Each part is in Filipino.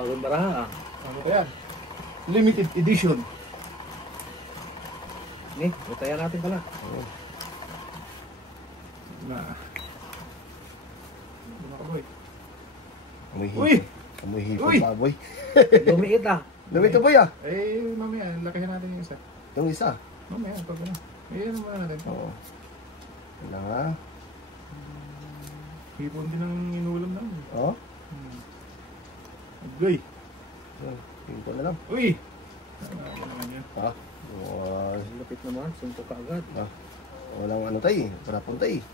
Bagong baraha. Ano ba yan? Limited edition. Ni, butayan natin pala. Oo. Na. Ano ka boy? Uy! Amoy hipon Uy! pa, boy. Lumiit ah. Lumito, boy, ah. Eh, mamaya, lakihan natin yung isa. Yung isa. Mamaya, pag ano. Eh, ano muna natin? Oo. Wala nga. Hipon din ang inulam namin. Oo. Uy! Hipon na lang. Uy! Ano naman yan? Ha? Lupit naman, suntok ka agad. Walang ano tayo eh. Parapon tayo eh.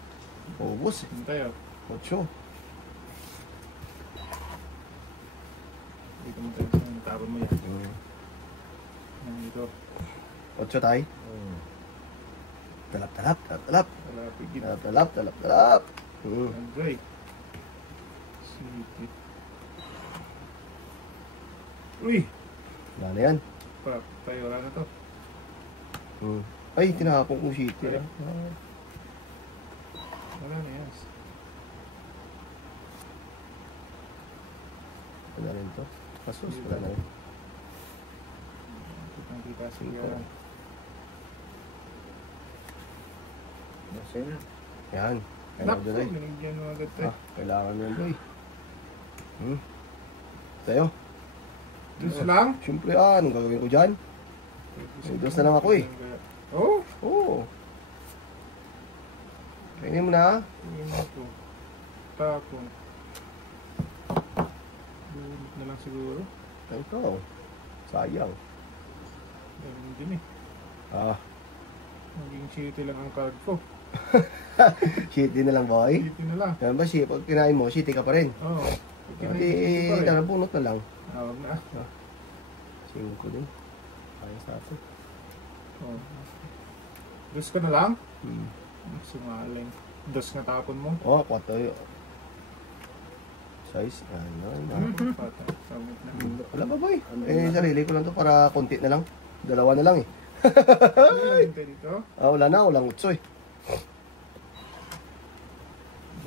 Ubus eh. Ano tayo? 8. Dito mo tayo sa tapon mo yan. Yan dito. 8 tayo. Talap. Wala, pigit. Talap. Enjoy. Sipit. Uy! Wala na yan. Tayo, wala na to. Ay, tinahapon kong shit. Wala na yan. Wala rin to. Pasos, wala na rin. Kita sigara. Nasa na. Yan. Naku, Kailangan doon ay. binigyan mo agad tayo. Kailangan yun, boy. Tayo. Diyos lang? Siyempre, anong gagawin ko dyan? Dos na lang ako eh. Oh? Oo. Kainin mo na. Tingin mo ito. Tapon. Bunot na lang siguro. Ay, ito. Sayang. Ganun din eh. Maging shitty lang ang card ko. Shitty na lang, boy. Shitty na lang. Yan ba, pag kinain mo, shitty ka pa rin. Oo. Hindi, bunot na lang. Huwag na. 5 din. Ayos natin. Oh. Dos ka na lang? Sumaling. Dos na tapon mo? Oo, 4. Size. Patay. Samit na. Wala ba, boy? Sarili ko lang to para konti na lang. 2 na lang eh. Hintay dito? Wala na. Walang 8 eh.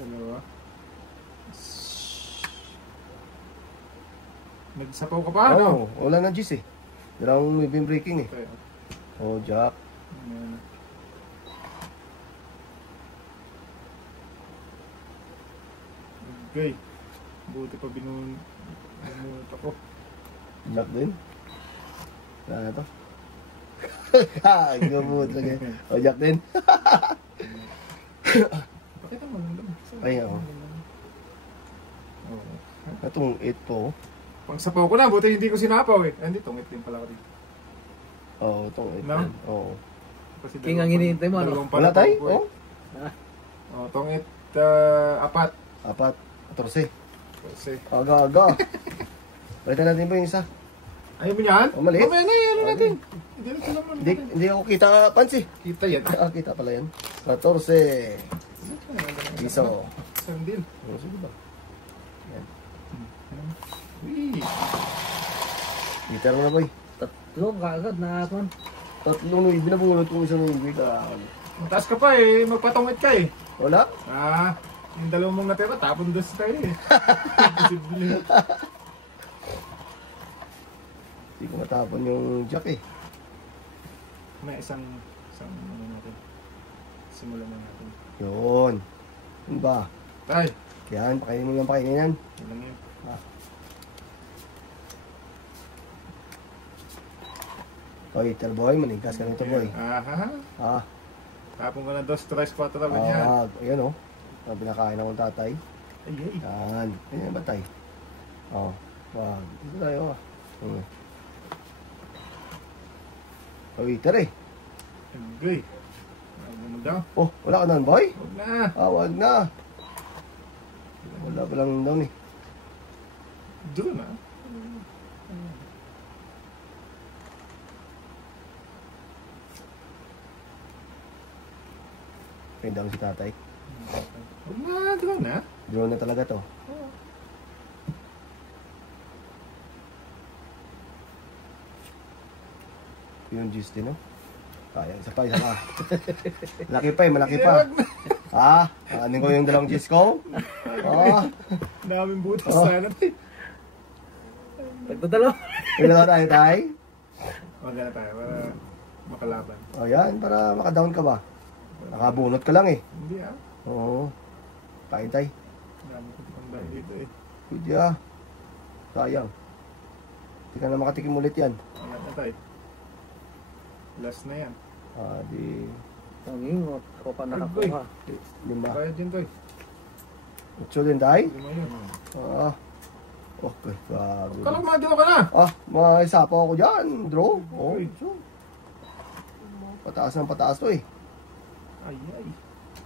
2. Nagsapaw ka pa, no? Wala na G's eh. Dalawang may beam breaking eh. Jack. Okay. Buti pa binunot ako. Jack din. Wala na to. Gamot lagi. Jack din. Pakita mo lang naman. Ay, oo. Itong 8 po. Pang sapaw ko na, buti hindi ko sinapaw eh. Hindi, tungit din pala ako dito. Oo, itong 8. No? Oo. King ang hinihintay mo, ano? Wala tayo? Oo. Tungit, 4. 14. Kasi. Aga. Palitan natin po yung isa. Ayaw mo yan? Maliit. Mamaya na yan natin. Hindi ako kita pansi. Kita yan. Kita pala yan. 14. Iso. Sandil. Sige ba? Yan. Liter mo na boy. 3 kaagad na hapon. 3 nung binabunod kong isang ibig. Mataas ka pa eh. Magpatungit ka eh. Wala? Yung 2 mong natira, tapon 2 tayo eh. Posible. Hindi ko matapon yung jack eh. May isang ano natin. Simulan na natin. Yun. Ano ba? Tay. Yan, pakainin mo lang yan. Yan lang yun. Iter boy, manigkas ka nito boy. Tapon ko na 2, 3, 4 naman yan. Ayan o. Pinakain akong tatay. Ay. Yan. Ganyan ba tay? Dito tayo Iter eh. Agay. Ano daw? Wala ka na boy? Huwag na. Wag na. Wala pa lang daw eh. Doon na. Pwede ako si tatay. Huwag na, doon na. Drone na talaga to. Yung juice din, no? Isa pa. Malaki pa malaki pa. Ano ko yung 2 juice ko? Daming butas sana. Tagdadalaw. Dalawa tayo, tay. Huwag na tayo para makalaban. O yan, para makadown ka ba? Nakabunot ka lang eh. Hindi ah. Oo. Kain tay. Dami ko pang dito eh. Pwede ah. Sayang. Hindi ka na makatikim ulit yan. Ayan na tayo. Last na yan. Ah, di... Tangingot. Ako pa nakakuha. 5. Kaya din tayo. 8 din tay? 5 yun. Ah. Okay, grabe. Kalang mga ka na. Ah, may isa pa ako dyan. Draw. Oh, so. Pataas ng pataas to eh. Ay ay.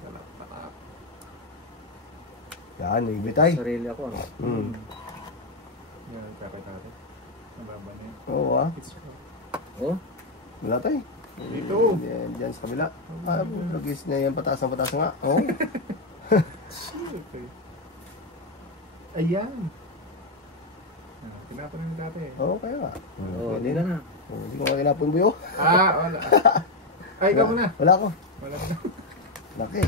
Wala pa. Yan, naibi tay. Sarili ako. Ano? Yan, kakay-kakay. Nababa na yun. Oo ah. It's Oh? Wala tay. dito. Yan, dyan sa kabila. Ah, lagis na yan, pataas ng pataas nga. Oh. Okay. Ayan. Tinapon na dati eh. Oo, kaya nga. Oo, hindi na na. Oh, hindi ko nga kinapon buyo. Wala. Ay, ikaw muna. Wala ko. Wala na. Laki.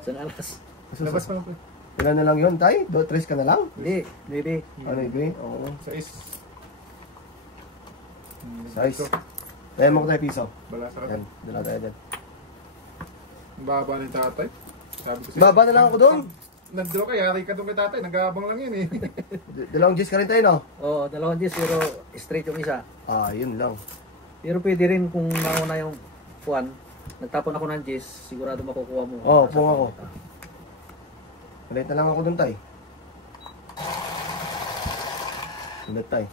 Saan alas? Labas pa lang po. Ilan na lang yun, tay? 2, 3 ka na lang? Hindi, hindi. Ano, ibi? Oo. Size. Size. Tayo mo ko tayo piso. Balasa ka. Yan, dala tayo dyan. Ang baba ni tatay. Sabi ko sa'yo. Baba na lang ako doon. Nandito ka, yari ka doon kay tatay. Nag-aabang lang yun eh. Dalawang G's ka rin tayo, no? Oo, 2 Gs pero straight yung isa. Ah, yun lang. Pero pwede rin kung nauna yung puwan. Nagtapon ako ng Gs, sigurado makukuha mo. Oo, pung ako. Ulit na lang ako doon, tay. Ulit, tay.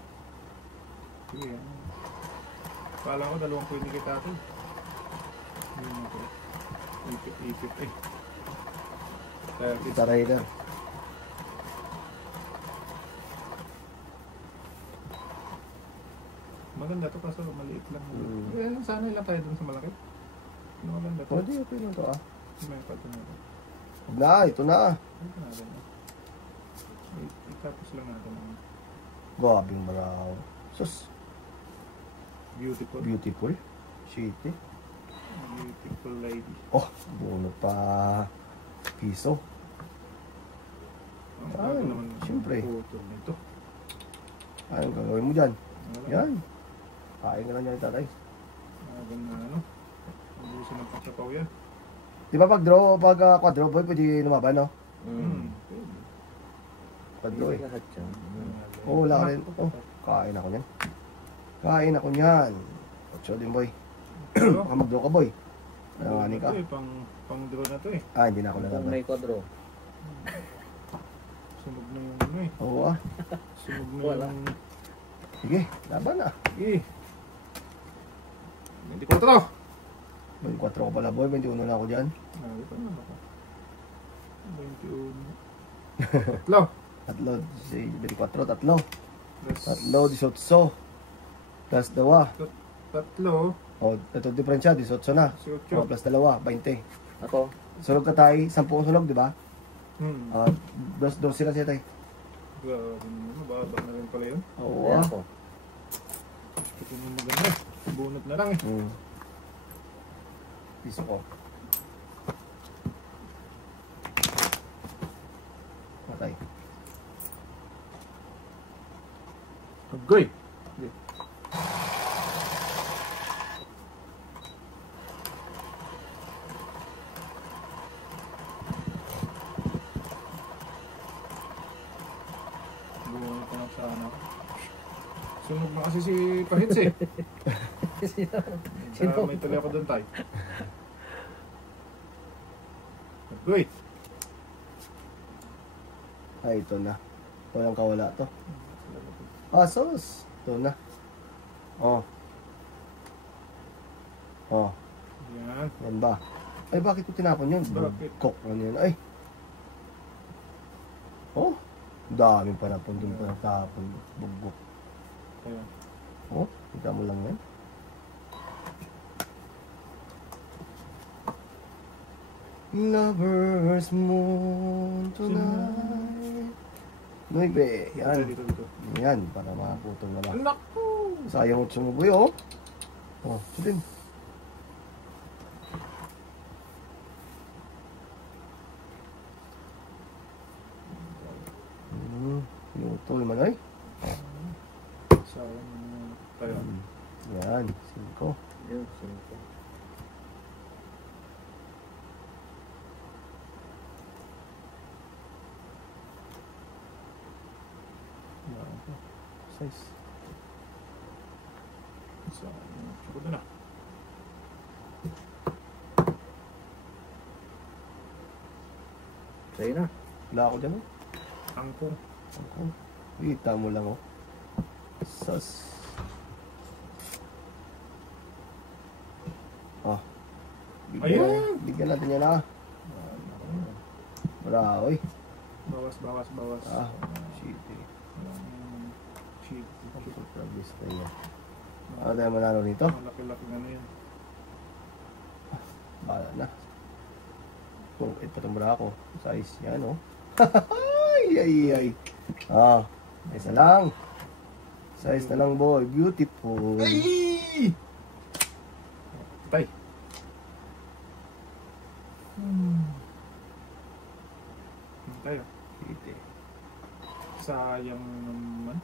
Sige. Kala ko 2 pwede kay tatay. Yun ako. Ipit eh. Kita rider. Maganda to kaso maliit lang. Sana lang tayo dun sa malaki. Maganda to. Pwede, okay lang to, ah. May pato na to. Huwag na, ito na. Ito na din. Itapos lang natin. Gabing maraw. Sus, Beautiful. beautiful. Shitty. Beautiful lady. Oh, bunot pa. Piso. Ang Ay, bago naman siyempre. putol nito. Anong gagawin mo dyan? Wala. Yan. Kain ka lang dyan, tatay. Magang na ano. Ubusin ng pagsapaw yan. Di ba pag draw, pag quadro boy, pwede lumaban, no? Quadro eh. Lahat yan. Oo, wala ka rin. Oh, kain ako niyan. Kain ako niyan. Otso din, boy. Baka mag-draw ka, boy. Nanganganin ka. Ito eh, pang draw na to eh. Ah, hindi na ako Kung lalaban. may kwadro. Sunog na yung ano eh. Oo ah. Sunog na Wala. yung... Sige, laban na. Eh. Hindi ko to. 24 ko pala, boy. 21 na ako dyan. Ito na ako. 21. Tatlo. Tatlo, 24, tatlo. Plus Tatlo, 18. Plus dalawa. Tatlo. O, ito diferensya, 18 na. Si O, Ocho. plus dalawa, 20. Ako, Sunog ka tayo, 10 sunog, di ba? Hmm. Dos sila siya tayo. Grabe naman. Mababa na rin pala yun. Oo ayan ah. ako. Ito yung maganda. Bunot na lang eh. Piso ko. Patay. Agoy! Bunot na lang sana. Sunog na kasi si Pahits eh. Sino? May tuloy ako doon tayo. Agoy! Ay, ito na. Walang kawala to. Ah, sus. Ito na. Oh. Oh, Yan. yan ba? Ay, bakit ko tinapon yun? Bakit? Cook ano yun? Ay. Oh, daming panapon dun pa natapon. Bugbog. Ayan. Oh, kita mo lang yan. Lover's moon tonight. Nuibe, yan. Dito, dito. Yan, para makaputol na lang. Naku! Sayang mo sumuboy, oh. Oh, ito din. Pinutol man ay. Tayo. Yan, 5. Yun, 5. Size. So, siguro na. Sa'yo na. Wala ako dyan, oh. Angkong. Kita mo lang, oh. Sas. Oh. Ayan! Bigyan natin yan, ah. Wala, oy. Bawas. Ah, shit, eh. Cheap. Super list na yan. Ano tayo manalo nito? Malaki-laki na yun. Bahala na. Kung ito itong bra ko. Size yan, oh. ay. Ah, isa lang. Size na lang, boy. Beautiful. Ay! Tay. Tayo. Shit, eh. Sayang naman.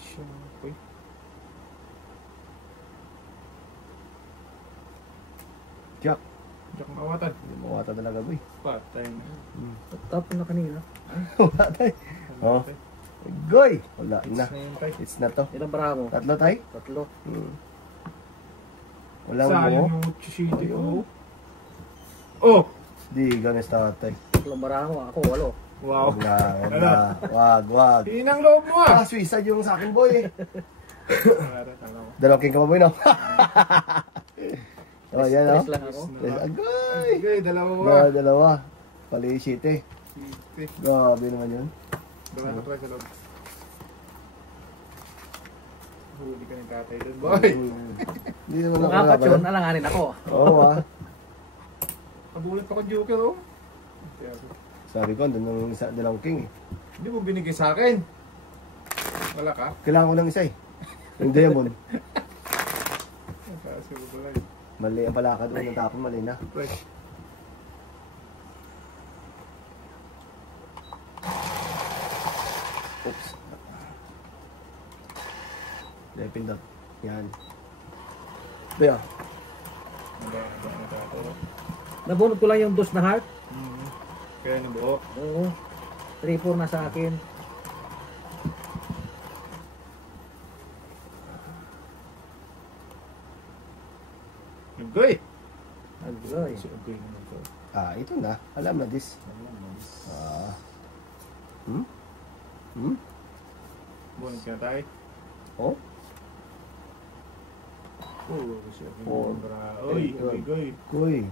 Siyempre. Jack. Diyak ang kawatan. Hindi mo kata talaga, boy. Patay na. Tapon na kanina. Wala tayo. Oh. Goy! Wala na. It's na yun, tay. It's na to. Ilang bara mo? 3 tayo? 3. Walang Sayang mo. yung Chushiti ko. Oh! Di, ganes tatay. 3 bara mo. Ako 8. Wow. Wag na. Wag. Hinang loob mo ah! Suicide yung sa akin, boy, eh. Tala ko. Dalaking ka pa, boy, no? Oh, yan, no? Stress lang ako. Agoy! Okay, dalawa ba? Dalawa. Pali shit, eh. Siti. Grabe naman yun. Dalawa ka try sa loob. Huli ka ng tatay doon, boy. Hindi naman Kung ako 4 yun, alanganin ako. Oo, ah. Kabulit pa ko joker, oh. Sabi ko, andun yung isa, dalang king, eh. Hindi mo binigay sa akin. Wala ka? Kailangan ko ng isa, eh. Yung diamond. Kasi mo pala yun. Mali ang palakad. Unang tapon, mali na. Fresh. Oops. Dahil pindot. Yan. Kaya, Nabunod ko lang yung 2 na heart. Kaya yung buo. Oo. 3-4 na sa akin. Ugoy! Agoy. Si Ugoy naman to. ito na. Alam na this. Buwan ka tayo. Oh? Si Ugoy. Oh. Uy, Ugoy. Kuy.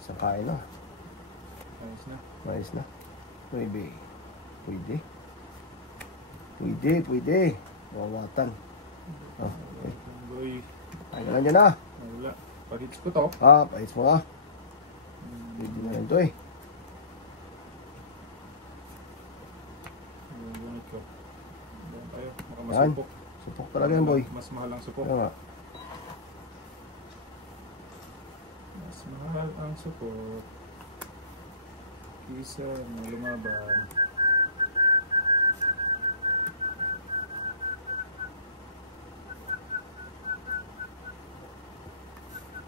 Sakain na. Ayos na. Mais na. Pwede. Wawatan. Okay. Ugoy. Ay, na dyan na. Wala. Pag-hits ko to. Pahits mo ka. Pwede na yan to, eh. Bunit ko. Buwan tayo. Baka Yan. masupok. Supok talaga yan, boy. Mas mahal ang supok. Kaya nga. Mas mahal ang supok. Kisa na lumaban.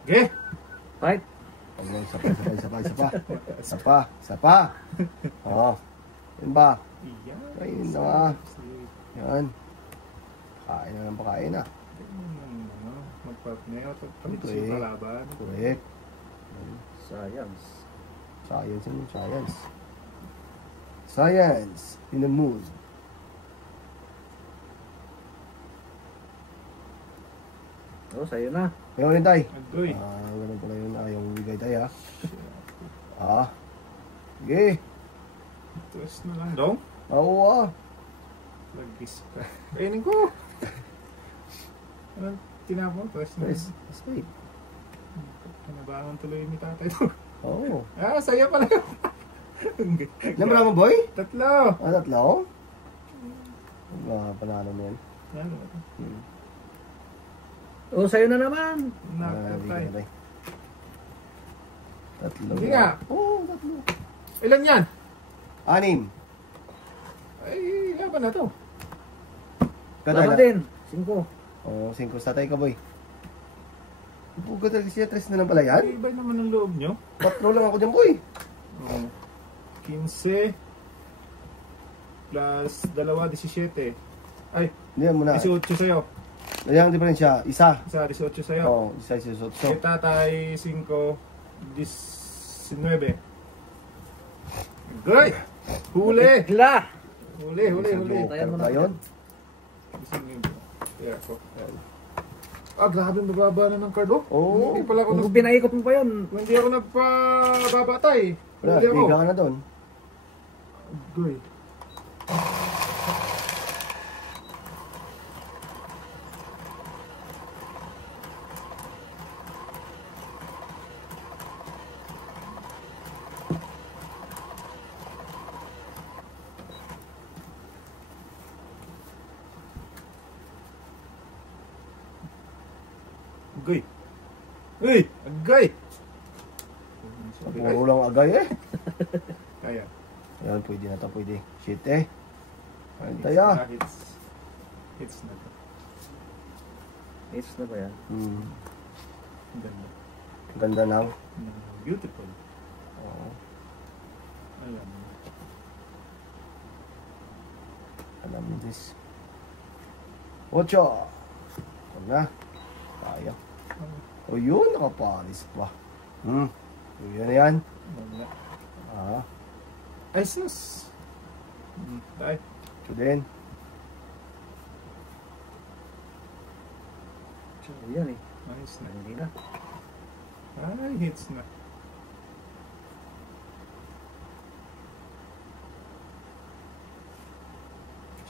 Okay. Fight. Sapa. Oo. Yan ba? Iyan. Ayun na. Yan. Kain na ng pakain na. Magpartner at palit Siyempre. sa kalaban. Correct. Science. Science yun, science. Science in the mood. Oo, sa'yo na. Ngayon ulit tayo. Agoy. Ganun pala yun. Yung bigay tayo, ha? Sige. Tres na lang daw. Oo, Lagis ka. Kainin ko. Anong tinapon? Tres na lang. Press. Escape. Kinabangan tuloy ni tatay to. Oo. Saya pala. Lambra mo, boy? 3. 3? Panalo mo yan. Yan. Oo, sa'yo na naman. Nakatay. Tatlo. Hindi nga. Oo, 3. Ilan yan? 6. Ay, laban na to. Tama Kada din. 5. Oo, 5 sa tatay ka, boy. Buga talaga siya, 3 na lang pala yan. Ay, iba naman ang loob nyo. 4 lang ako dyan, boy. Oh. 15 plus 2, 17. Ay, Hindi muna. 18 sa'yo. Ayan ang diferensya. Isa. Isa, 18 sa'yo. Oo, isa, 18. Kay tatay, 5, 19. Good! Huli! Hila! Huli, huli, huli. Tayan mo na. Ba yun? 19. Yeah, ako. Ah, grabe, mababa na ng card, oh. Oo. Hindi pala ako Kung pinaikot mo pa yun, Hindi ako nagpababatay. Wala, Hindi ako. liga ka na doon. Good. Agay. Uy! Agay! Puro lang agay eh. Kaya. Ayan, pwede na to, pwede. Shit eh. Taya. Hits na to. is na ba yan? Ang ganda. Ganda ng. Beautiful. Oo. Ayan. Alam mo this. 8. Ito na. Kaya. O yun, nakaparis pa. Yun na yan. Wala. Ah, Ayos nas. Tayo. ito din. So, yan eh. Ayos na. Hindi na. Ay, hits na.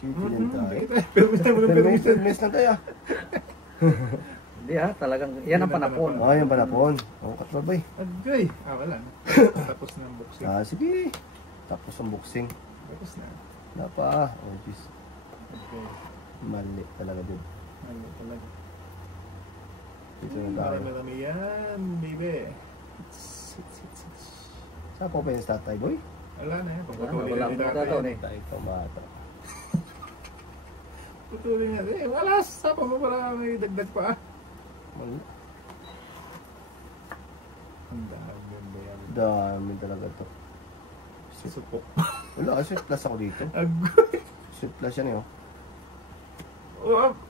Chippy din tayo. Permission mo ng permission. Permission lang tayo. Hindi ah, talagang, yan ang panapon. Ah, yung panapon. Oo, katrabay. Agay. Ah, wala na. Tapos na ang boxing. Ah, sige. Tapos ang boxing. Tapos na. Wala pa. Oh, jeez. Okay. Mali talaga din. Ano talaga. Dito na tayo. Marami yan, baby. Hits. Saan po pa yung tatay, boy? Wala na yan. Wala akong magkataon eh. Tayo tomato. Putulin yan. Eh, wala. Sapa mo pala may dagdag pa. Mali. Ang dami yan. Dami talaga to. Susupok. Wala, sweet plus ako dito. Agoy. Sweet plus yan eh, oh.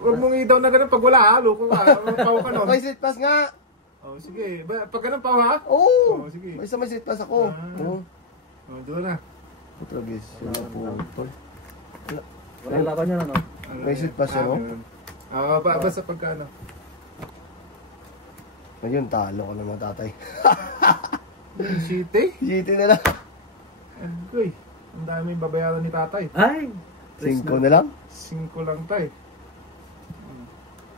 Huwag mong idaw na ganun pag wala ha. Loko ka. Paw ka nun. Okay, sweet plus nga! Oh, sige. Pag ganun paw ha? Oo! Oh, sige. May isa may sweet plus ako. Ah. Oo. Oh, doon na. Putra guys, yun na po. Tol. Walang laban yan ano. May sweet plus yan, oh. Basta pagka ano. Ngayon, talo ko ng mga tatay. City? City na lang. Agoy. Ang daming babayaran ni tatay. Ay! 5 na lang. 5 lang tay.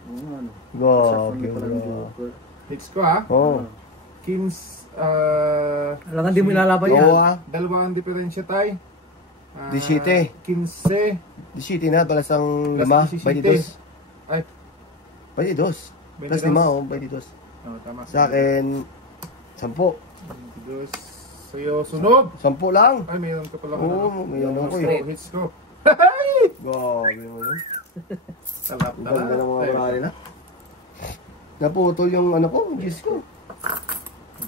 Oo, ano. Grabe, Pala ng Joker. Hits ko ha. Oo. Kings, Alam hindi mo ilalaban yan. Oo ah. dalawa ang diferensya tay. 17. 15. Di City na, balas ang Plus 5. 17. Ay, 22. Plus 5, oh, 22. oh, tama. Sa akin, 10. 22. Sa'yo, sunod. 10 lang. Ay, mayroon ka pala. Oo, mayroon ako eh. eh. Hits ko. Grabe mo yun. Talap Ang ganda ng mga marami na. Naputol yung ano ko, Diyos ko.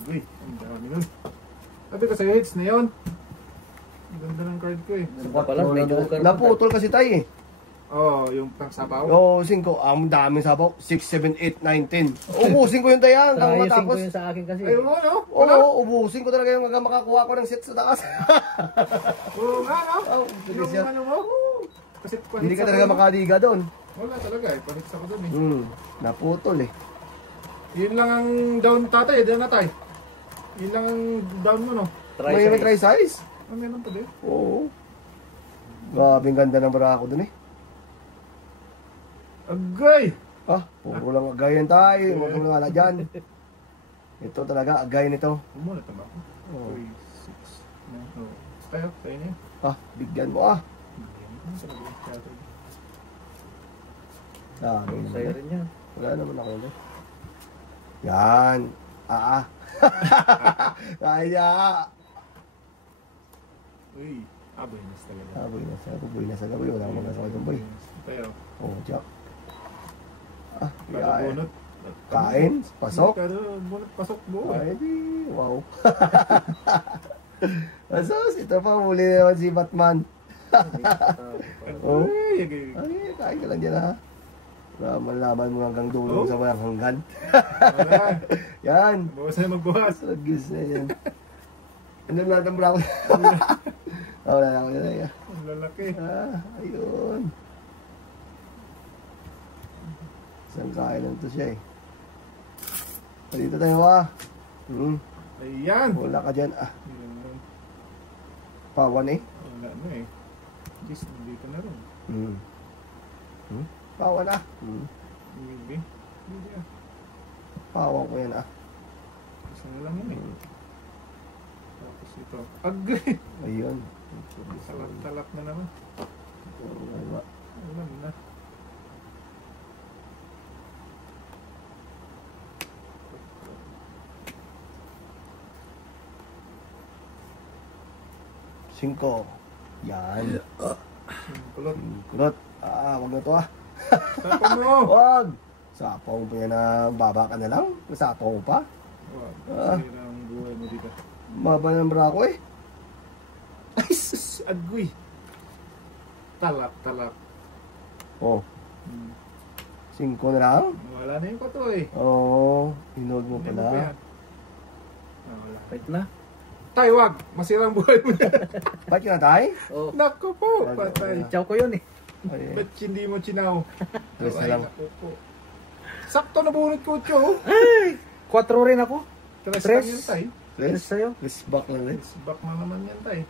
Uy, ang dami nun. Sabi ko sa'yo, hits na yun. Ang ganda ng card ko eh. Sumpa pala, may Joker. Naputol kasi tayo eh. Oo, yung pang sabaw. Oo, 5. Ang daming sabaw. 6, 7, 8, 9, 10. Ubusin ko yung tayan. Saka Hanggang yung 5 matapos. yun sa akin kasi. Ay, oo, no? Wala? Oo, ubusin ko talaga yung hanggang makakuha ko ng set sa taas. Oo nga, no? Oh, sige Yung siya. ano mo? Kasi Hindi ka talaga makadiga doon. Wala talaga eh. Pahits ako dun eh. Naputol eh. Yun lang ang down tatay. Diyan na tay. Yun lang ang down mo, no? May try size. Ah, meron pa din. Oo. Grabe ang ganda ng barako doon eh. Agay! Ah, puro lang agayan tayo. Huwag mo lang ala dyan. Ito talaga, agayan ito. Umuna tama ako. Oo. 3, 6, 9, oh. Tayo, tayo na yun. Ah, bigyan mo ah. Ah, Sa'yo rin yan. wala naman ako ulit. Yan. Ah. Kaya. Uy, buenas talaga. Buenas. Ako buenas sa gabi. Wala akong magkasakit ng boy. Tayo. Oh, Jack. Kada bunot. Kain, pasok. Kada bunot, pasok mo. Ay, di, wow. Asos, ito pa, muli naman si Batman. Oh. Ay, kain ka lang dyan ha. Laman mo hanggang dulo sa walang hanggan. Yan. Bawas na magbukas. Agis na yan. Ano lahat ang brown? Wala na ako na yan. Ang lalaki. Ayun. Isang kain lang to siya eh. Dito tayo Ayan. Wala ka dyan Pawan eh. Wala na eh. Diyos, nandito na rin. Pawan Maybe. Maybe Pawan ko yan Isa na lang yun eh. Tapos ito. Agay! Ayun. Talap na naman. Wala. Alam na. Singko. Yan. Kulot. Kulot. Wag na to Tapos mo! Wag! Sapaw mo yan baba ka na lang. Sapaw mo pa. Wow. Sira ang buhay mo dito. Maba ng brako eh. Ay, sus! Agoy! Talap. Oh. Singko na lang. Wala na yung pato eh. Oo. Hinold mo Hindi mo pa pala. yan. Wala. Wait na. Tay, wag! Masirang buhay mo na. Ba't yun na tayo? Oh, Naku po! Patay. chow ko yun eh. Ay, Ba't hindi mo chinaw? Tres na Ay, lang. naku po. Sakto na bunot ko, Cho. 4 rin ako. Tres Tres. lang yun, Tay. Tres sa'yo. Let's back lang rin. Tres back na naman yan, Tay.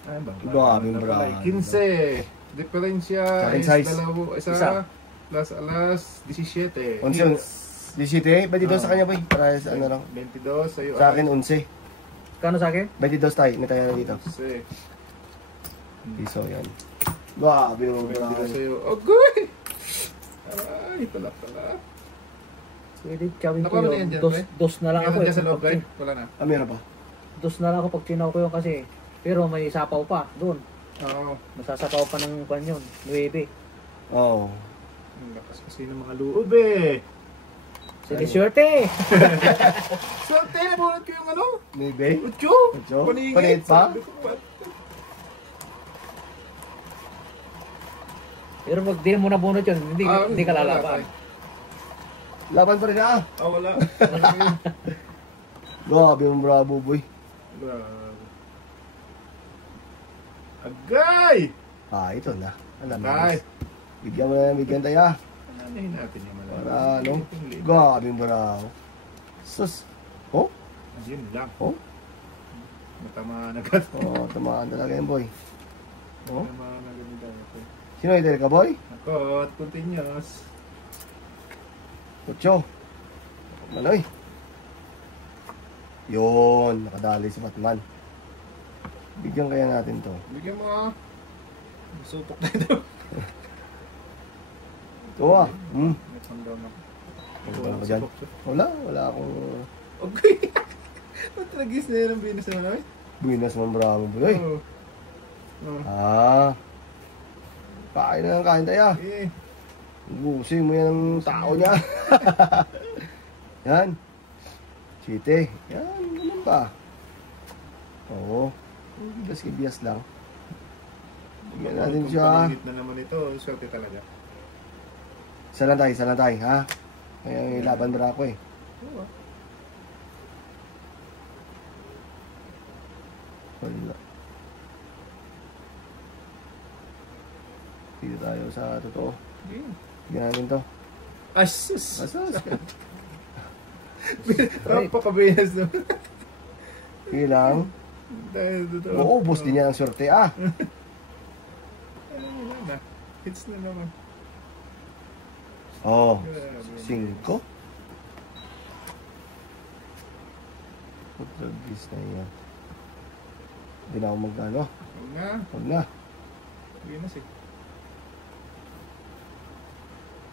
Ay, ba? Grabe, Ano bro. pala, 15. Diferensya Sa'kin is size. isa. Alas 17. 11. 17. Ba't dito sa kanya boy? Para sa ano lang. 22 sa'yo. Sa akin 11. Kano sa akin? 22 tayo. May tayo na dito. Kasi, Piso yan. Grabe mo 22 bro. sa'yo. Agoy! Ay, pala. Pwede chowin ko Nakuha mo na yan yun. dyan, Dos, pre? dos na lang ako Meron dyan sa loob, Pag- Tay? Wala na. Meron pa. Dos na lang ako pag chinaw ko yun kasi. Pero may sapaw pa doon. Oo. Masasapaw pa ng kwan yun. 9. Oo. Ang lakas kasi ng mga loob eh. Sige, swerte! Swerte, nabunot ko yung ano? Maybe. Utyo! Utyo? Paningit. Paningit pa? Sabi ko, what? Pero pag di mo nabunot yun, hindi ka lalaban. Laban pa rin Wala. Grabe yung bravo boy. Grabe. Agay! Ito na. Alam mo. Agay! Bigyan mo na bigyan tayo Ananahin natin yung malaman. Para ano? Grabe yung bravo. Sus. Oh? Yun lang. Oh? Matamaan agad. Tamaan talaga yan boy. Oh? Matamaan agad yung dami. Sino ito ka boy? Ako, at continuous. Ocho. Manoy. Yun. Nakadali si Batman. Bigyan kaya natin to. Bigyan mo ah. Sutok na ito. Ito May pandown ako. Wala ko dyan. Wala akong Okay. Ba't nagis na yun ang binas na namin? buinas man bravo boy. Oo. Kain na ng kain tayo. Eh. Busing mo yan ang tao niya. Yan. Chite. Yan. Ganun ba? Oo. Bias lang. Bigyan natin Kung siya. paningit na naman ito, swerte talaga. Isa lang tayo, ha? Kaya laban na ako eh. Oo. Wala. Dito tayo sa totoo. Bigyan natin to. Ay, sus! Asas. Napakabinas naman. Sige lang. Dahil dito. Uubos din yan ang swerte, Wala na. Hits na naman. Oh. Grabe. 5. Pagkagis na yan. Hindi na ako magkano. Huwag na. Huwag na. Binas eh.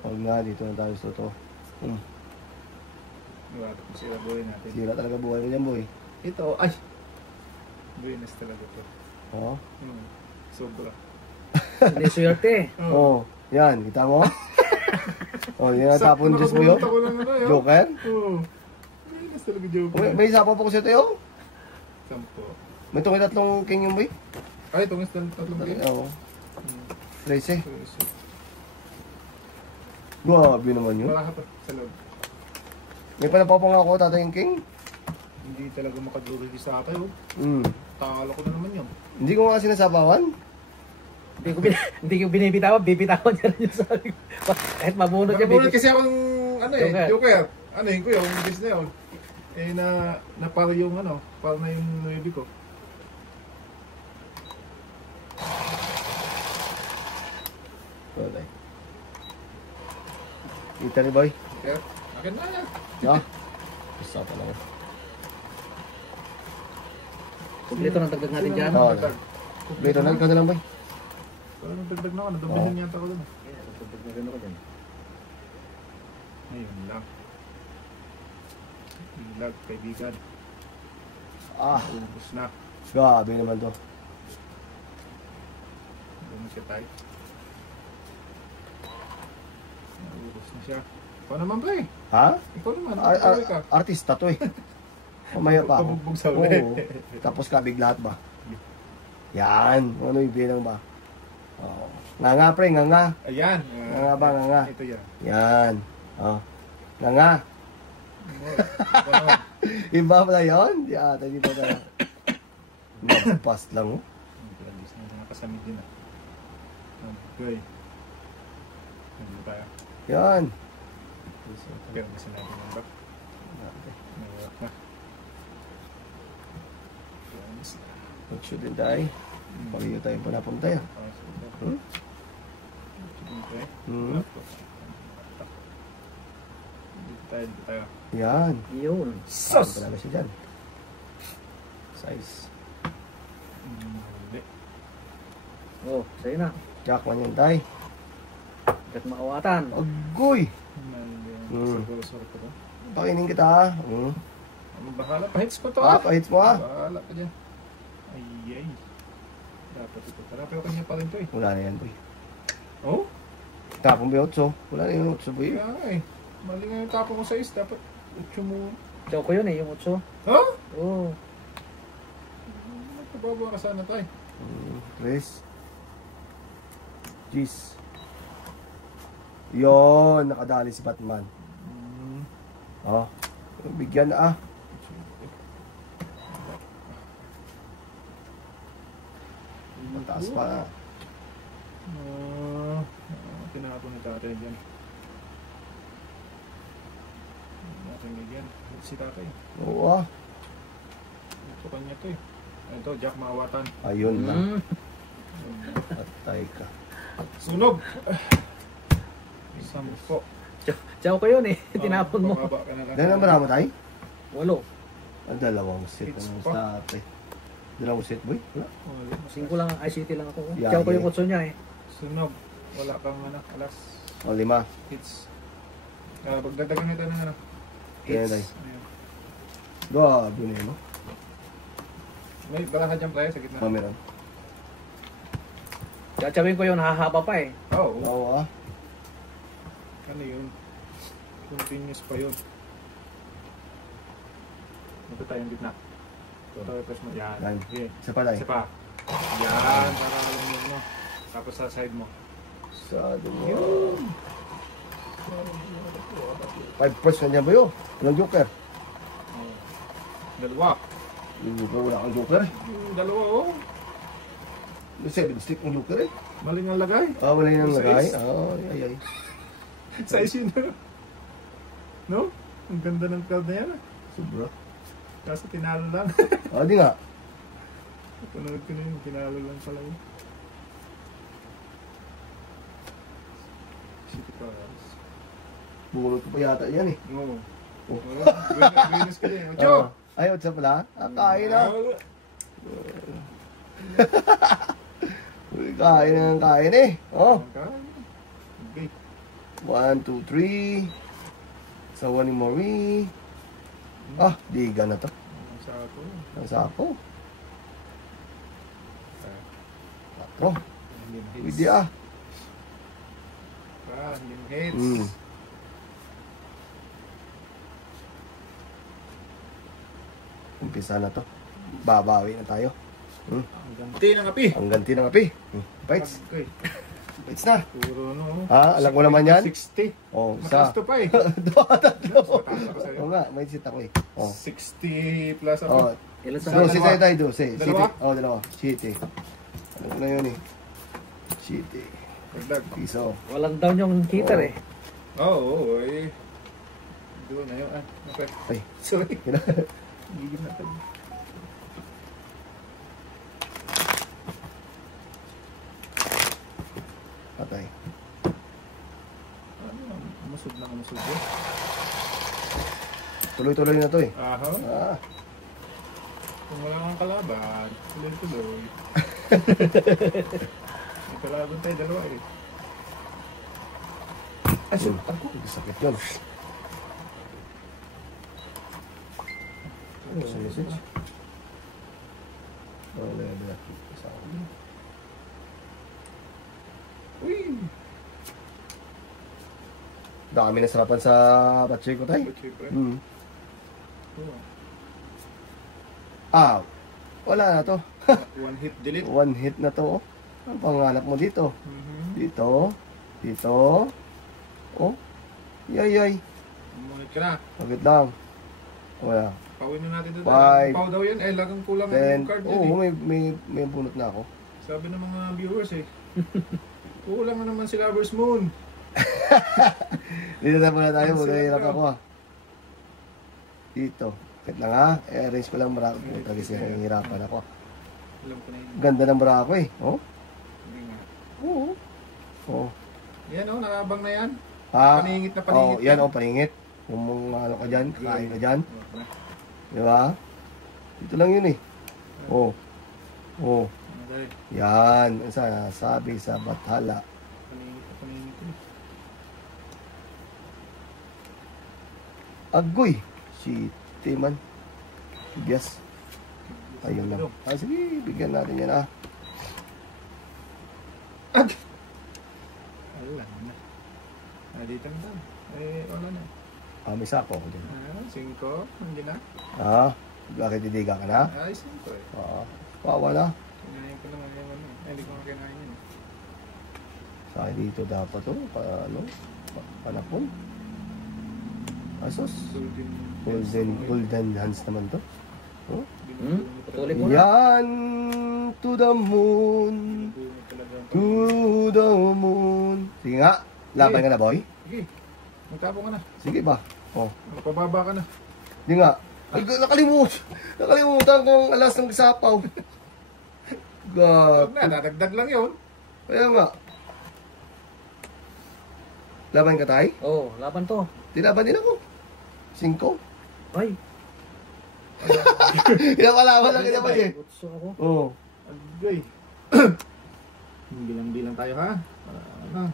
Huwag na. Dito na tayo sa totoo. Wala. Sira buhay natin. Sira talaga buhay ko dyan, boy. Ito, ay! Venus talaga to. Oh. Sobra. Hindi swerte. Oh. Yan, kita mo? Oh, yan ang tapon Diyos mo yun. Joker? Oo. Venus talaga Joker. May isa pa po ko sa tayo. 10. May tungi tatlong king yung boy. Ay, itong is tatlong game. Oo. 13. Grabe naman yun. Wala ka pa sa loob. May panapapang ako tatay yung king. Hindi talaga makadurili sa atay, oh. Talo ko na naman yun. Hindi ko nga sinasabawan. Hindi ko binibitawan, bibitawan niya rin yung sabi ko. Kahit mabunod niya, Mabunod kasi akong, ano eh, Joker. Joker. Ano yun ko yung bis na yun. Eh, na para yung ano, para na yung 9 ko. Patay. Kita ni boy. Okay? Akin na yan. Ah. Isa pa lang. Kompleto ng dagdag natin dyan. Oo. Dito na, ikaw na lang boy. Parang nagdagdag na ako, nadubihin yata ko dun. Dagdag na rin ako dyan. Ayun lang. Ilag, kaibigan. Ah. Ubus na. Grabe naman to. Bumukit tayo. Ubus na siya. Ikaw naman ba eh? Ha? Ikaw naman. Ikaw ka. Artista to eh. Mamaya pa ako. Pabugbog sa uli. Oo. Tapos kabig lahat ba? Yan. Ano yung bilang ba? Oh. Nga pre, nga. Ayan. Nga ba, nga. Ito yan. Yan. Oh. Nga. Iba pala yun? Di ata dito tayo. Nagpas lang oh. Alis na nakasamid din ah. Okay. Ano tayo? Yan. Pero kasi natin yung back. Nawalak na. Mag-shoot din tayo. Pag-iyo tayo pa napunta yan. Hmm? Okay. Hmm. Dito tayo. Yan. Yun. Sus! Talaga siya dyan. Size. Hindi. Oh, sa'yo na. Jackman yan tayo. Kat maawatan. Agoy! Siguro sorry ko to. Pakinin kita ha. Ano bahala? Pahits ko to Ah, pahits mo ha. Bahala ka dyan. Ay. Dapat ito. Pero kanya pa rin to eh. Wala na yan boy. Oh? Tapong ba 8? Wala na yung 8 boy. Kaya nga eh. Mali nga yung tapo mo sa is. Dapat 8 mo. Chow ko yun eh, yung utso. Ha? Oh. Nagpababa ka sana tayo. 3. Jeez. Yon, nakadali si Batman. Oh, bigyan na ah. Mataas pa. Tinapon ni tatay dyan. Natin bigyan. Si tatay. Oo ah. Ito kanya to eh. Ito, Jack Mawatan. Ayun lang. Patay ka. Sunog! 10. Chow ko yun eh, tinapon mo. Pababa ka na lang. Dahil naman naman tayo? 8. Ang dalawang set It's ng pa. state. Dalawang set boy? Wala. 5 lang, ICT lang ako. Yeah, Chow ko yung yeah. utso niya eh. Sunog. Wala kang alas. O 5. Hits. Pagdagdagan nito ng ano. Ayan tayo. Ayan. Grabe na yun. May balaha dyan tayo sa gitna. Meron. Chachawin ko yun, hahaba pa eh. Oo. Oo ah. Ano yun? Continuous pa yun. Ito tayong gitna. Ito, press mo. Yan. Yan. Okay. Isa pa tayo. Isa pa. Yan. Para alam mo no. Tapos sa side mo. Sado mo. 5 press ka niya ba yun? Walang joker. Oh. Dalawa. Yung joker, wala kang joker eh. Dalawa oh. May 7 stick ang joker eh. Maling ang lagay. Ah, wala yung lagay. Size. Ay, ay. Size yun. No? Ang ganda ng card na yan. Sobra. Kaso tinalo lang. Ah, di nga. Panood ko na yun. Tinalo lang pala yun. City Palace. Bunot ko pa yata yan eh. Oo. Oh. Venus ka din. Ocho! Ay, what's up pala? Ah, kain na. Kain eh. Oh. Okay. 1, 2, 3. Sawa ni Marie. Ah, diga na to. Sa ako. Ang sapo. Lim Pwede hits. ah. Lim hits. Umpisa na to. Babawi na tayo. Ang ganti ng api. Ang ganti ng api. Bites. Okay. Bites na. Puro no. Alam ko naman yan. 60. Oh, Mataas isa. to pa eh. Tatlo. Mataas ako sa'yo. Oo nga, may sit ako eh. 60 plus ako. Oh. Ilan sa So, si Dalawa. tayo do. Si. Dalawa? Dalawa. City. Ano ko na yun eh. City. Dagdag. Piso. Walang down yung heater eh. Oo, eh. Doon na yun. Okay. Ay. Sorry. Gigil na tayo. Patay. Musod na musod yun. Tuloy-tuloy na to eh. Aha. Ah. Kung wala kang kalaban, tuloy-tuloy. May kalaban tayo, dalawa eh. Asin. Ako. Sakit yun. Ano sa message? Wala na. Isa ako. Uy! Dami nasarapan sa battery ko tayo. Ba't syempre? Oo. Wala na to. One hit delete. One hit na to. Ang panganap mo dito? Dito. Dito. Oh. Yay. Umunit ka na. Pagod lang. Wala. Pawin na natin doon. Five. Paw daw yan. Eh, lagang kulang ang 10. card Oo, yan eh. may bunot na ako. Sabi ng mga viewers eh. Kulang na naman si Lover's Moon. Dito na muna tayo. Ang Mahirap sarap. ako ah. Dito. Kahit lang ha. I-arrange ko lang marako. Puta kasi nahihirapan ako. Alam ko na yun. Ganda ng marako eh. Oh. Hindi nga. Oo. Oh. Yan oh, nakabang na yan. Ah, Paningit na paningit Oh, yan oh, paningit. Kung ano ka dyan, kakain ka dyan. Di ba? Dito lang yun eh. Oh. Oh. Dahil, Yan. Ang sabi sa Bathala. paningit na paningit yun. Agoy. Shit, man. Bigas. Ayun lang. Sige, bigyan natin yan ah. Alam na. Dito na daw. Eh, wala na. May sako ako dyan. 5. Hindi na. Bakit didiga ka na? Ay, 5 eh. Pawa na. Kinain ko naman yung ano. Ay, hindi ko makinain yun. Sa akin dito dapat to. Panapon. Asos. Golden hands naman to. Oh. Patuloy mo na. Yan to the moon. To the moon. Sige nga. Laban ka na, boy. Sige. Magtapo ka na. Sige ba? Oh. Magpababa ka na. Sige nga. Ay, nakalimutan kong alas ng sapaw. God. Huwag na, dadagdag lang yun. Kaya nga. Laban ka tayo? Oh, laban to. Tinaban din ako. 5. Ay. Pinapalaban lang kita ba eh. Utso ako. Oo. Agay. Bilang-bilang tayo ha. Ano?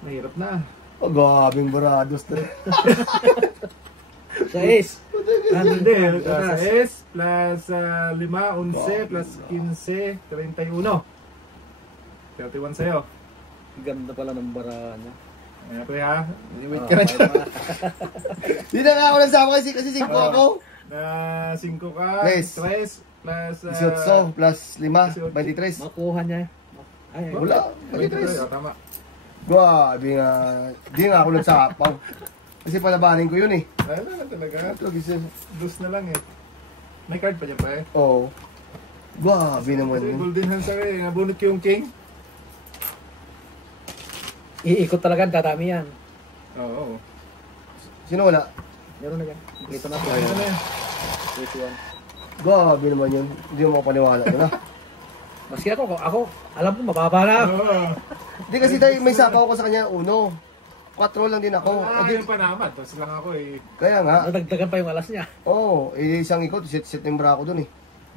Mahirap na. Oh, gabing barados na. Sa ace. Hindi. S plus 5, 11 plus 15, 31. 31 sa'yo. Ganda pala ng bara niya. Ayan pre ha. Wait Oh, ka na five dyan. na. Hindi na nga ako nagsama kasi 5 ako. Na 5 ka. Tres. 3 plus 18 plus 5, 23. Makuha niya. Ay, Wala, 23. 23. Tama. Grabe nga. Di nga ako nagsapaw. Kasi palabanin ko yun eh. Wala na talaga. Ito, kasi... Dus na lang eh. May card pa dyan pa eh. Oo. Grabe naman Kasi yun. golden hands ako eh. Nabunot ko yung king. iikot talaga, dadami yan. Oo. Sino wala? Meron na yan. Ito na po. Ano na yan? 21. Grabe naman yun. Hindi mo makapaniwala yun ah. Maski ako, alam ko, mababa na. Oo. Hindi kasi tayo may sapaw ko sa kanya. 1. 4 lang din ako. Ah, Adi- yun pa naman. Tapos lang ako eh. Kaya nga. Nadagdagan pa yung alas niya. Oo. Isang ikot. Set yung bra ko dun eh.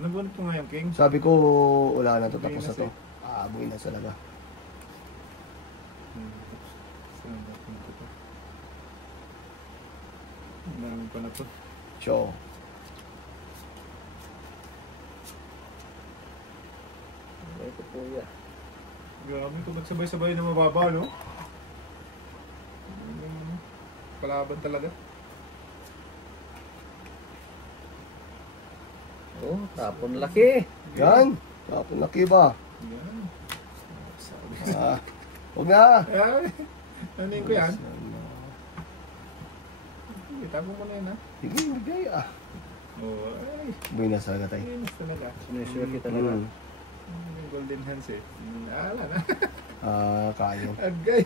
Nabunot ko nga yung king. Sabi ko, wala na to. Tapos na to. Buhay na talaga. Marami pa na to. So, Ito po yan. Grabe, ito ba't sabay-sabay na mababa, no? Kalaban talaga. Oh, tapon laki. Yan. Tapon laki ba? Yan. Sabi. Huwag na. Ay, anin ko yan? Itapon ko na yan, ha? Sige, bigay Oh, ay. Buenas talaga tayo. Inis talaga. Sinesure kita talaga. Yung golden hands eh. Ala na. Kain. Agay.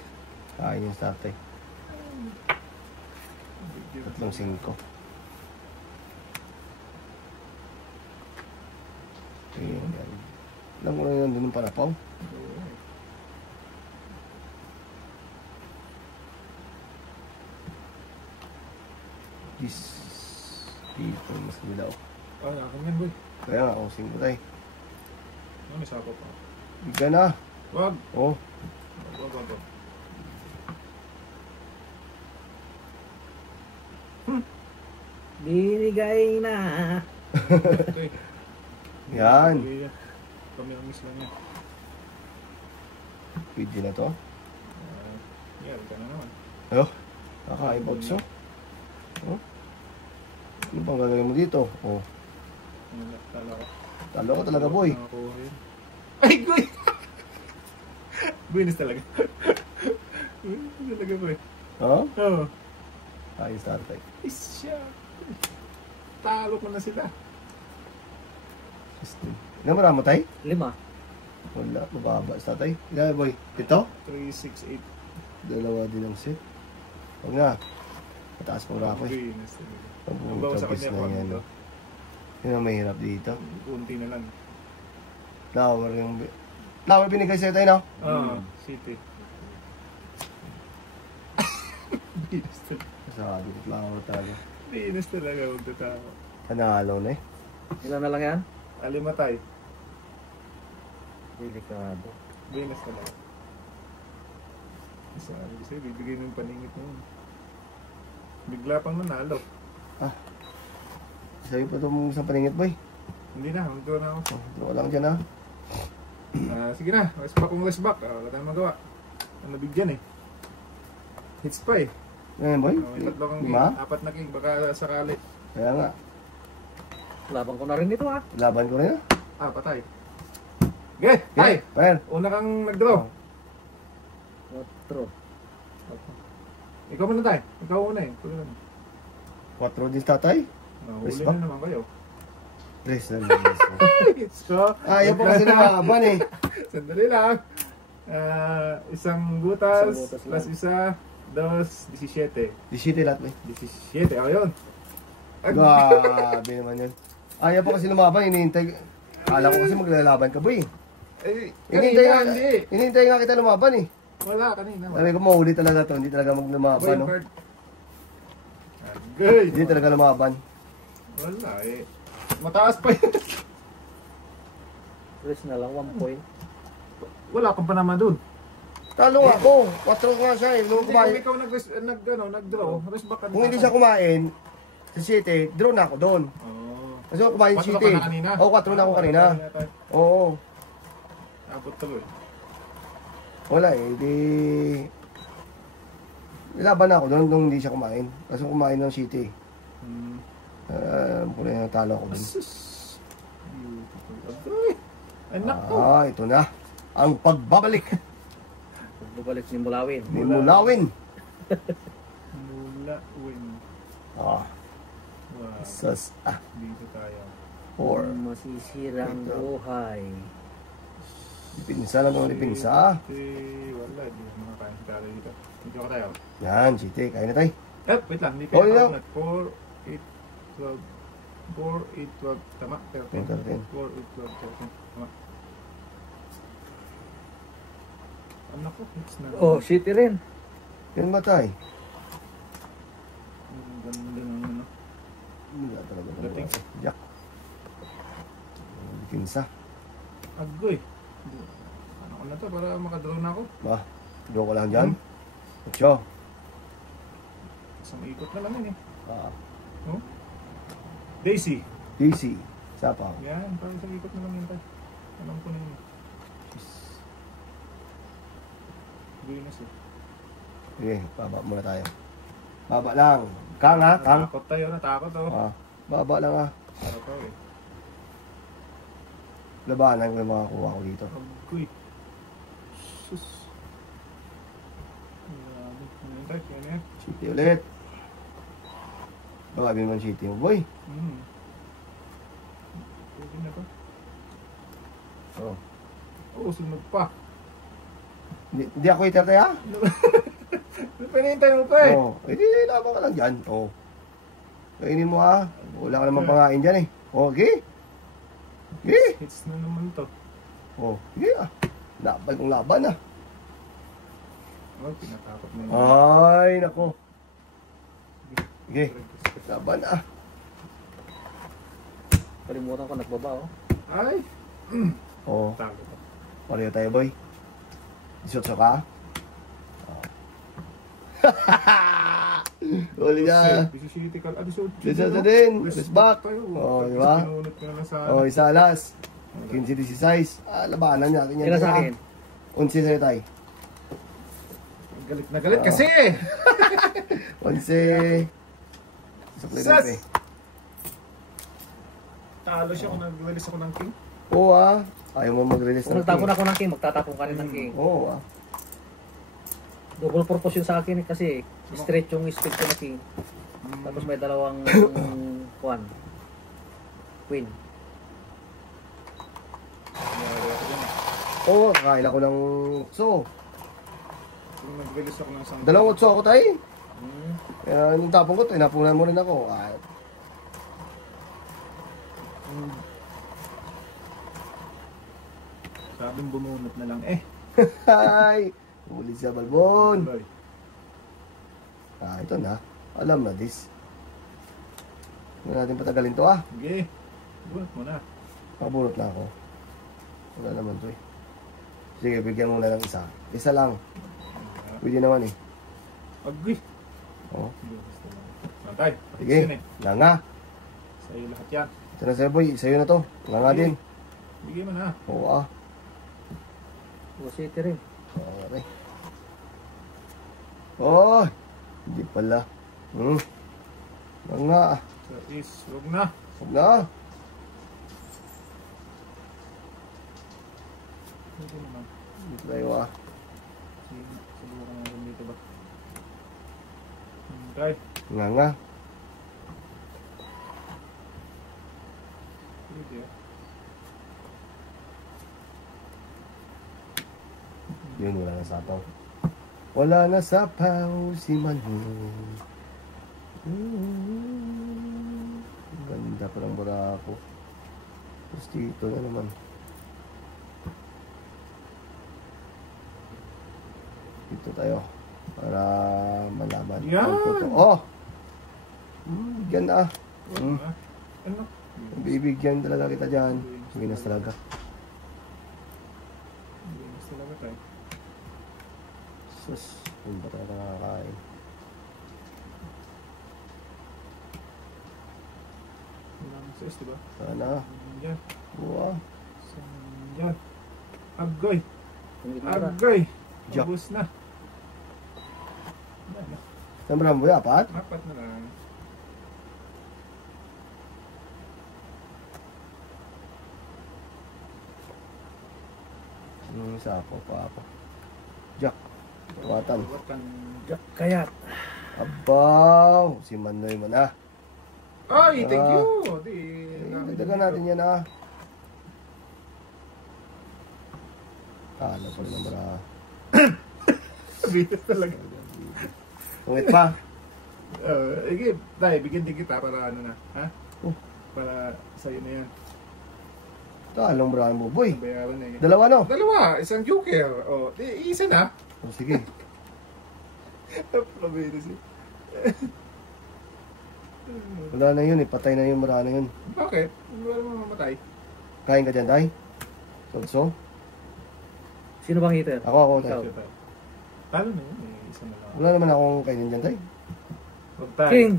Kain yung tatay. Tatlong 5. Ayan. Alam ko na yun, dun yung panapaw. This dito mas dilaw. Oh, nakakamyan boy. Kaya nga, ako 5 tayo. Ano, may sapo pa. Bigyan na. Wag. Oh, Wag. Binigay na. Ito eh. Yan. Kami ang miss lang yan. pwede na to. Yan, ka na naman. Oh, kakaibot siya. Oh. Ano bang gagawin mo dito? Oh, Tala ko. talo ko talaga, boy. Nakakuha yun. Ay, boy! Buenas talaga. Buenas talaga, boy. Ha? Oo. Ayos tatay. Isya. Talo ko na sila. Ilan marami tayo? 5. Wala, mababa sa tatay. Ilan, boy? Ito? 3, 6, 8. Dalawa din ang set. Huwag na. Mataas pang rako eh. Buenas talaga. Ang Ang bawa sa tapos kanya, na kung yan. ano. Yun ang mahirap dito. Kunti na lang. Flower yung... Flower binigay sa'yo tayo, no? Ah, city. Buenas talaga. Sabi ko, flower talaga. Buenas talaga, huwag tatawa. Panalo na eh. Ilan na lang yan? Alimatay. Delikado. Buenas talaga. Sabi ko sa'yo, bibigay ng paningit mo yun. Bigla pang nanalo. Sa'yo pa itong isang paningit, boy. Hindi na, magdo na ako. Oh, draw lang dyan, ha? Sige na, west back kung west back. Wala tayong magawa. Ang nabigyan eh. Hits pa eh. Ngayon, boy? May tatlo kang king, 5? 4 na king, baka sakali. Kaya nga. Laban ko na rin ito ha. Laban ko rin, ha? Patay. Okay, tay! Payan. Una kang nag-draw. 4. Ikaw muna tay. Ikaw una eh. 4 din tatay. Nahuli West back? na naman kayo. 3 na lang. So, Ayaw pa kasi nakaban eh. sandali lang. Isang butas, Isang butas lang. plus isa, 2, 17. 17 lahat, boy. 17, ako yun. Grabe naman yun. Ayaw pa kasi lumaban, inihintay. Akala ko kasi maglalaban ka, boy. Eh, Inihintay kanina, nga, hindi. inihintay nga kita lumaban eh. Wala, kanina. Sabi ko, mahuli talaga to, hindi talaga maglumaban, no? Good. Hindi talaga lumaban. Wala eh. Mataas pa yun. 3 na lang, 1 point. Wala kang pa naman dun. Talo nga ako, 4 nga siya eh. Nung Hindi, kumain, kung ikaw nag-draw, rest back ka kung hindi siya kumain, sa City, draw na ako doon. Oo. Kasi ako kumain sa 4 City. ka na kanina? Oo, 4 na ako kanina. Oo. Abot tuloy. Wala eh, di... Nilaban na ako doon nung hindi siya kumain. Kasi kumain ng City. Hmm. Alam ko na yung talo ako doon. Asus. Beautiful. Anak ko. Ito na. Ang pagbabalik Pagbabalik ni Mulawin. ni Mulawin. Mula win. Ah, Wow. sas. Dito tayo. 4. Masisirang buhay. Dipinsa lang naman dipinsa. Wala, di makakain si Talo dito. Dito ka tayo. Yan, City. Kain na tayo. Wait lang, hindi Oh, kayo yeah. kaunat. 4, 8, 12. 4, 8, 12. Tama, 13. 13. 4, 8, 12, 13. Tama. Anak ko, hits na. Oh, City rin. Yan ba tayo? Ang ganda ng ano. Wala talaga. Dating. Jack. Dipinsa. Agoy. Ano ko na to para makadraw na ako. Ba, doon ko lang dyan. 8. Isang ikot na lang yun eh. Ah, Daisy. DC. Isa pa. Yan, parang isang ikot na lang yun tayo. Alam ko na yun. Venus eh. Sige, baba muna tayo. Baba lang. Kang ha, kang. Natakot tayo, natakot oh. Ah, baba lang ha. Natakot eh. Labanan ko yung mga kuha ko dito. Agoy. Sus. Grabe. Ano yun tayo? Ano yan? City ulit. Baka naman city mo, boy. Pwede na to. Oh. Oo, sunod pa. Hindi ako itatay ha? Pinahintay mo pa eh. Oo. Eh, di laban ka lang dyan. Oo. Kainin mo ha. Wala ka naman pangain dyan eh. Okay. Okay. Hits na naman to. Oh, sige ah. Laban kong laban ah. Oh, pinatakot na yun. Ay, nako. Sige. Laban ah. Kalimutan ko, nagbaba oh. Ay! Oo. Takot. Pareho tayo, boy. Isotso ka? Huli na. Busy City ka. Isotso din. Let's back. Oh, di ba? Pinunod ka na sa... Oh, isa alas. 15-16. Ah, labanan natin yan. Ilan sa akin? 11 sa'yo tayo. Galit na galit kasi! 11. Supply Sas! rep eh. Talo siya kung nag-release ako ng king. Oo ah. Ayaw mo mag-release Kung ng nagtapon king. ako ng king, magtatapon ka rin ng king. Oo ah. Double purpose yun sa akin eh, kasi straight yung speed ko na king. Tapos may dalawang kuwan. Queen. Oo, kakain ako ng utso. Kung nag-release ako ng isang... Dalawang utso ako tayo. Hmm. Kaya nung tapon ko, tinapunan mo rin ako. Ah, Sabing bumunot na lang eh. Hi! Huli sa balbon. Tuloy. Ah, ito na. Alam na this. Hindi natin patagalin to ah. Sige. Bunot mo na. Nakabunot na ako. Wala naman to eh. Sige, bigyan mo na ng isa. Isa lang. Pwede naman eh. Agoy. Oh. Matay. Sige. Sige. Nga nga. Sa'yo lahat yan. Ito na sa'yo boy. Sa'yo na to. Nga nga din. Bigay mo na. Oo ah. City rin. Okay. Oh! Hindi pala. Nga nga ah. So is, huwag na. Huwag na. Hindi naman. Dito tayo ah. Siguro naman dito ba? Okay. Nga nga. Pwede ah. Yun, wala na sapaw. Wala na sapaw si Manu. Ganda pa ng barako. Tapos dito na naman. Dito tayo. Para malaman. Yan! Oh! Bigyan na. Huwag na. Ano? Bibigyan talaga kita dyan. Ginas talaga. Venus talaga tayo. Sus, hindi ba talaga nakakain? Wala nang sis, diba? Sana. Yan. Wow. Yan. Agoy. Tumira. Agoy. Jack. Ubus na. Yan. Saan ba mo apat? Apat na lang. Isa ako pa ako. Jack. Tawatan. Kayat. Abaw! Si Manoy mo na. Ay, thank you. Di. Dagdagan natin yan ah. Ano pa rin ang bara. Venus talaga. Ungit pa. Sige, tayo, bigyan din kita para ano na. Ha? Oh. Para sa'yo na yan. Talong barahan mo, boy. Bayaran na yan. Dalawa no? Dalawa, isang joker. O, isa na. Oh, sige. Venus eh. Wala na yun eh. Patay na yung barahan na yun. Bakit? Wala mo mamatay. Kain ka dyan, tay? So? Sino bang hitter? Ako, tay. Ikaw. Talo na yun eh. Isa na lang. Wala naman akong kainin dyan, tay. Huwag tayo. King.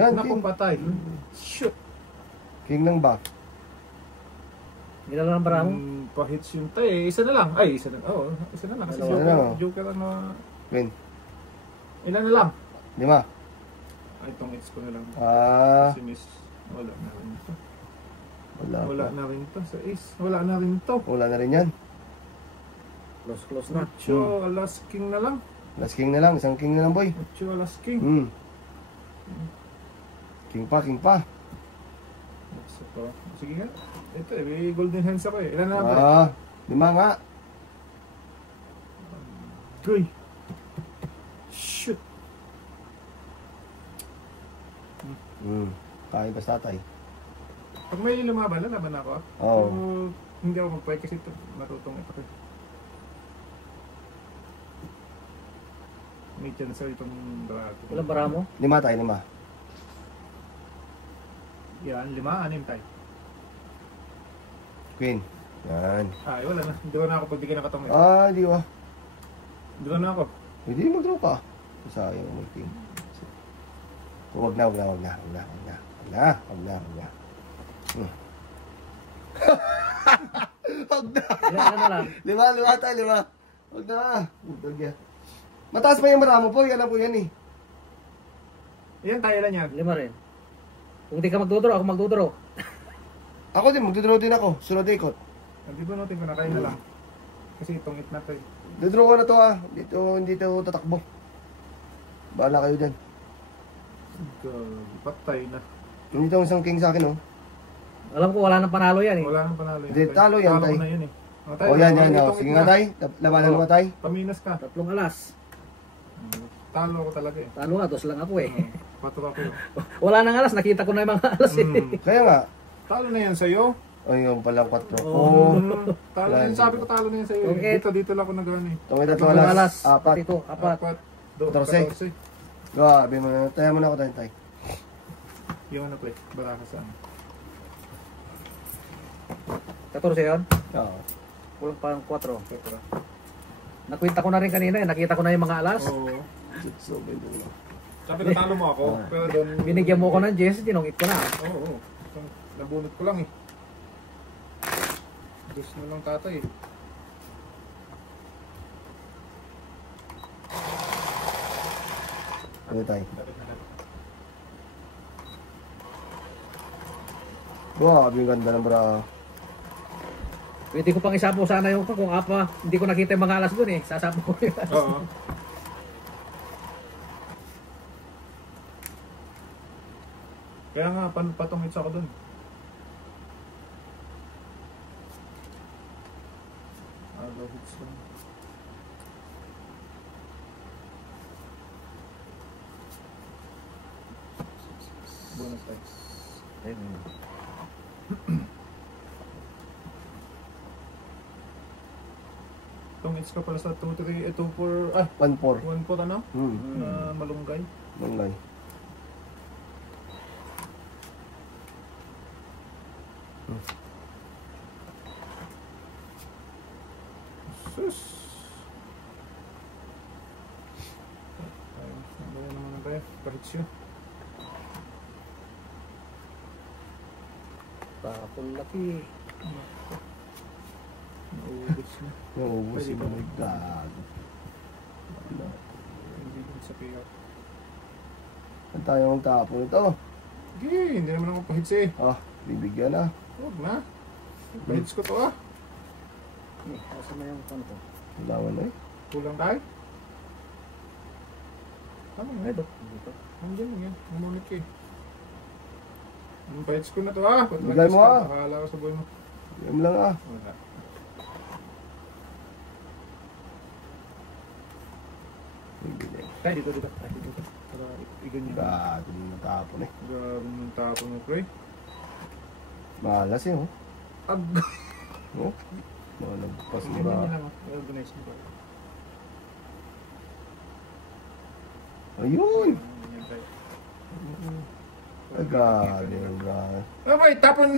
Yan, Nakong king. patay. Shoot. King ng buff. Ginala ng bara mo? Pa-hits yung tay. Isa na lang. Ay, isa na. Oo, isa na lang. Kasi Dalawa na lang. Joker ano. Queen. Ilan na lang? 5. Ay, itong hits ko na lang. Ah, Si Miss. Wala na rin ito. wala Wala pa. na rin ito. Sa ace. Wala na rin ito. Wala na rin yan. Close na. Ocho, alas king na lang. Last king na lang. Isang king na lang, boy. Ocho, alas king. Hmm. King pa, king pa. Isa pa. Sige nga. Ito eh, may golden hands ako eh. Ilan na lang? Ah, 5 nga. Uy. Shoot. Hmm. Kain pa sa tatay. Pag may lumaban, lalaban ako ah. Oo. Pero hindi ako magpahit kasi ito, matutong ito ko. May chance itong barato. Walang bara mo? 5 tayo, 5. Yan, 5, 6 tayo. Queen. Yan. Ay, wala na. Hindi ko na ako pagbigyan ng katong. Ah, di ba? Hindi ko na ako. Hindi mag-draw ka. Sayang ang king. Huwag na. Hmm. Huwag na. Ilan na lang? 5 tayo, 5. Huwag na. Huwag yan. Mataas pa yung maramo po. Yan lang po yan eh. Yan, tayo lang yan. 5 rin. Kung di ka magdodoro, ako magdodoro. Ako din, magdodraw din ako. Sunod ikot. Hindi ko natin ko na kayo na lang. Kasi itong hit na to eh. Dodraw ko na to ah. Hindi to tatakbo. Bahala kayo dyan. Patay na. Hindi to isang king sa akin oh. Alam ko wala nang panalo yan eh. Wala nang panalo yan. Hindi, tay. talo yan, Talo tay. ko na yun eh. Oh, yan. Oh. Itong Sige hit nga na. tay. Labanan mo tay. Paminas ka. 3 alas. Talo ko talaga eh. Talo nga, 2 lang ako eh. Patok ako. Wala nang alas, nakita ko na yung mga alas eh. Kaya nga. Talo na yan sa'yo. Ay, yung pala 4. Oh. Talo na yan. Sabi ko talo na yan sa'yo. Okay. Dito lang ako nag-run eh. Itong may 3 3 alas. alas. 4. Pati ko, 4. 14. Grabe mo na. Tayo mo na ako tayo tay. Yung ano play. Baraka saan. 14 yun? Oo. Kulang pa ng 4. Nakwenta ko na rin kanina eh. Nakita ko na yung mga alas. Oo. So, bendo na. Sabi na talo mo ako. Pero doon. Binigyan mo ko ng Jess, tinungit ko na. Oo. Nabunot ko lang eh. Diyos na lang tatay eh. Ano tayo? Grabe yung ganda ng bra. Pwede ko pang isapo sana yung kung apa. Hindi ko nakita yung mga alas dun eh. Sasapo ko yun. Oo. Kaya nga, patungit ako dun. Low hits lang. Bonus dice. Itong hits ka pala sa 2, 3, 2, 4, 1-4. 1 po ano? Malunggay. Malunggay. Sus! Ay, nabaya naman na tayo. Kahit siya. Tapon laki. Naubos na. Naubos Pwede si ba? my God. Hindi din sa payout. Saan tayo ang tapon ito? Sige, hindi naman ako pahits eh. Ah, bibigyan na. Huwag na. Pahits ko to ah. Eh, asa na yung ano ko? Lawan na eh. Kulang tayo. Tama nga. Ito. Dito. Nandiyan mo yan. Umunit ka eh. Ang pahits ko na to ah. Bigay mo, ah. Nakakala ko sa buhay mo. Yan lang ah. Wala. Bibigyan. Tayo dito. Tayo dito. Para iganyan. God, hindi natapon eh. Grabe yung tapo mo, pre. Malas eh oh. Ag... Oh. Malagpas na Ganyan ba? lang ah. Organize mo ba? Ayun! Ganyan tayo. Agad yung bra. Oh boy, tapon!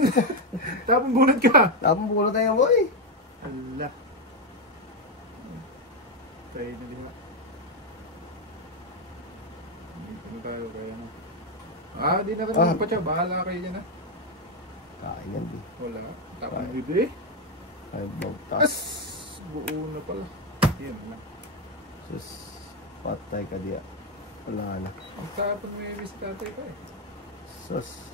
Tapon bunot ka! Tapon puno tayo boy! Hala. Tayo na lima. Dito na tayo kaya na. Di na kami magpatya. Bahala kayo dyan ah. Kaya yan, di. Wala. Tapang bibili. 5 bag As! taas. Buo na pala. Yan na. Sus, patay ka diya. Wala na. Ang tapang may bisikate ka eh. Sus.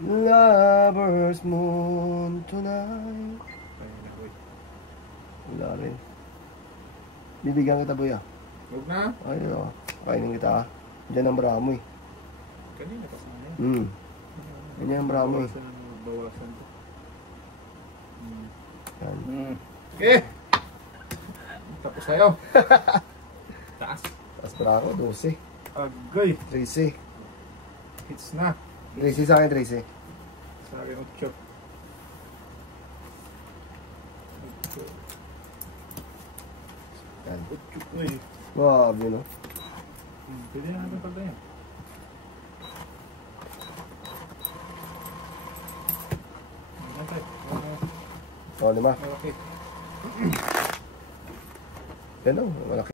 Lover's moon tonight. Kaya na ko eh. Wala rin. Bibigyan kita, boy, ah. Huwag na. Ay, kainin kita, ah. Diyan ang bramo, eh. Kanina pa sa ngayon. Ganyan ang bramo, eh. Bawasan to. Yan. Okay. Tapos tayo. Taas. Tapos bramo, 12. Agay. 13. Hits na. 13 sa akin, 13. Sa akin 8. Yan. 8 ko eh. Wow, yun, no? Pwede na natin pagka yan. O, 5. Okay. Yan, no? Malaki.